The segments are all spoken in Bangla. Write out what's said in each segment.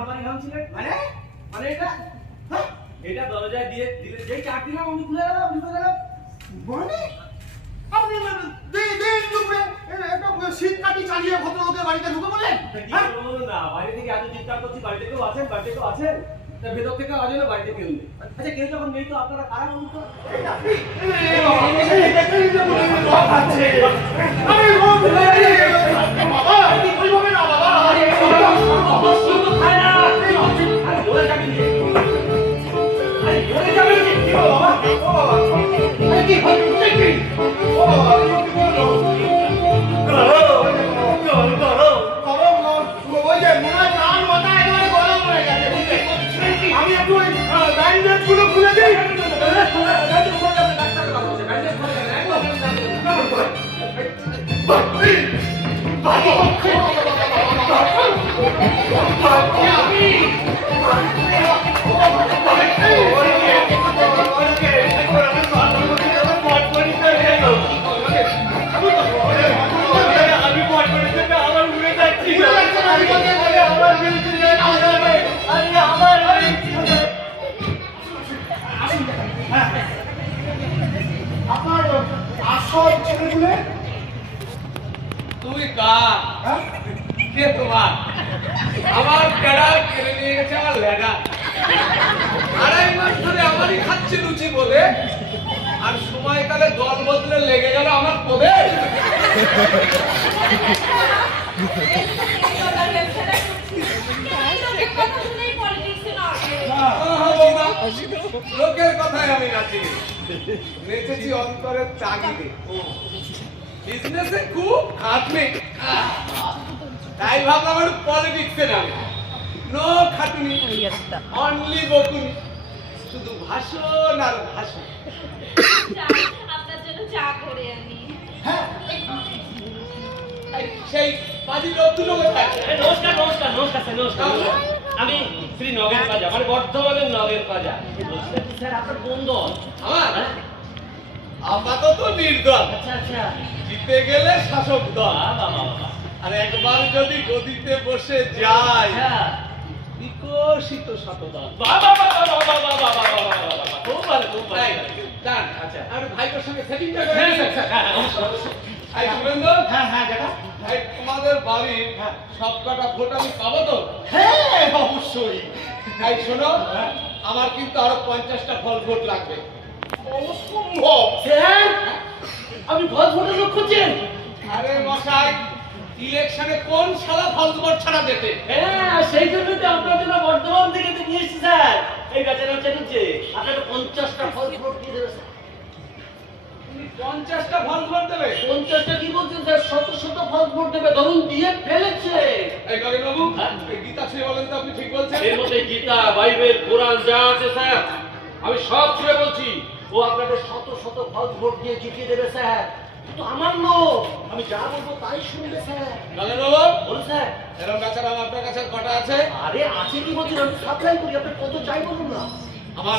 আলমারি ভাঙছিলেন মানে মানে এটা দরজায় দিয়ে দিলে যেই চার দিলাম আমি খুলে গেল ভিতরে গেল মানে আপনি দিন দুপুরে একটা শীত কাটি চালিয়ে ভদ্রলোকের বাড়িতে ঢুকে বলেন না বাইরে থেকে এত চিৎকার করছি বাড়িতে কেউ আছেন ভেতর থেকে আওয়াজ হলো বাড়িতে কেউ নেই আচ্ছা কেউ যখন নেই তো আপনারা কারা বলুন তো আমি একটু ব্যান্ডেজ গুলো খুলে দিই আপনার আসল ছেলেগুলো তুমি কার কে তোমার আমার কেডা কেড়ে নিয়ে গেছে আমার লেডা আড়াই মাস ধরে আমারই খাচ্ছে লুচি বলে আর সময়কালে দল বদলে লেগে গেল আমার পদে লোকের কথায় আমি নাচি নেচেছি অন্তরের তাগিদে বিজনেসে খুব খাটনি তাই ভাবলাম একটু পলিটিক্সে নামে নো খাটনি অনলি বকুনি শুধু ভাষণ আর ভাষণ আপনার জন্য চা করে আনি সেই পাজি লোক দুটো কোথায় নমস্কার আমি শ্রী নগেন পাজা মানে বর্ধমানের নগেন পাজা স্যার আপনার কোন দল আমার আপাতত নির্দল আচ্ছা জিতে গেলে শাসক দল বাবা আর একবার যদি গদিতে বসে যায় বিকশিত শতদল খুব ভালো জান আচ্ছা আর ভাইদের সঙ্গে সেটিংটা করে এই শুভেন্দু ভাই তোমাদের বাড়ির সব কটা ভোট আমি পাবো তো হ্যাঁ অবশ্যই তাই শোনো আমার কিন্তু আরো 50টা ফল ভোট লাগবে অসম্ভব স্যার আপনি ফল ফোটে লোক খুঁজছেন আরে মশাই ইলেকশনে কোন শালা ফল ভোট ছাড়া যেতে হ্যাঁ সেই জন্যই তো আপনার জন্য বর্ধমান থেকে তো নিয়ে এসেছি স্যার এই বেচারা হচ্ছে আপনাকে 50টা ফল ফ্রুট দিয়ে দেবে স্যার তুমি 50টা ফল ভোট দেবে 50টা কি বলছেন স্যার শত ফল ফ্রুট দেবে ধরুন দিয়ে ফেলেছে এই নগেন বাবু এই গীতা ছুঁয়ে বলেন তো আপনি ঠিক বলছেন এর মধ্যে গীতা বাইবেল কোরআন যা আছে স্যার আমি সব ছুঁয়ে বলছি ও আপনাকে শত ফল ফ্রুট দিয়ে জিতিয়ে দেবে স্যার কিন্তু আমার লোক আমি যা বলবো তাই শুনবে স্যার নগেন বাবু বলুন স্যার এরকম বেচারা আপনার কাছে কটা আছে আরে আছে কি বলছেন আমি সাপ্লাই করি আপনি কত চাই বলুন না আমার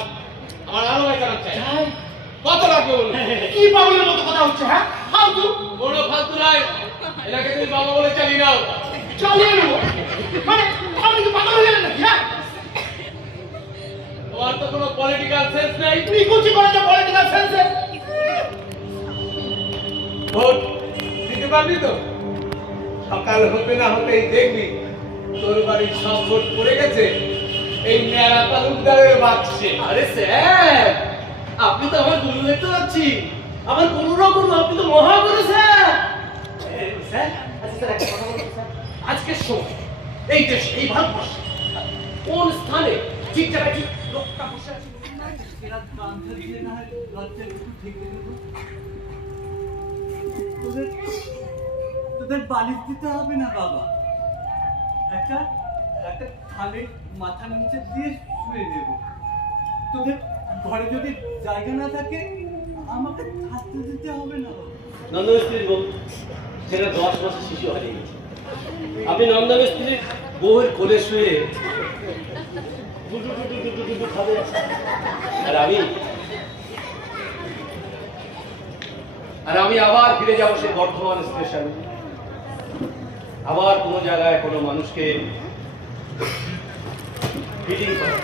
আরো বেচারা চাই চাই কত লাগবে বলুন কি পাগলের মতো কথা হচ্ছে হ্যাঁ ফালতু কোনো ফালতু নাই এটাকে তুমি বাবা বলে চালিয়ে নাও চালিয়ে নেবো মানে আপনি কি পাগল হয়ে গেলেন নাকি হ্যাঁ তোমার তো কোনো পলিটিক্যাল সেন্স নেই তুমি কুচি করে যে পলিটিক্যাল সেন্সে ভোট দিতে পারবি তো সকাল হতে না হতেই দেখবি তোর বাড়ির সব ভোট পড়ে গেছে এই ন্যাড়া তালুকদারের বাক্সে আরে স্যার আপনি তো আমার গুরু দেখতে পাচ্ছি আমার গুরুরও গুরু আপনি তো মহাগুরু স্যার স্যার আচ্ছা স্যার একটা কথা বলুন স্যার আজকের সময় এই দেশ এই ভারতবর্ষে কোন স্থানে ঠিক জায়গায় ঠিক লোকটা বসে আছে তোদের বালিশ দিতে হবে না বাবা একটা থালে মাথার নিচে দিয়ে শুয়ে দেব তোদের ঘরে যদি জায়গা না থাকে আমাকে থাকতে দিতে হবে না বাবা নন্দমিস্ত্রির বউ সেটা 10 মাসের শিশু হারিয়ে গেছে আপনি নন্দমিস্ত্রির বউয়ের কোলে শুয়ে দুটো খাবে আর আমি আবার ফিরে যাবো সেই বর্ধমান স্টেশন আবার কোনো জায়গায় কোনো মানুষকে ফিলিং করো।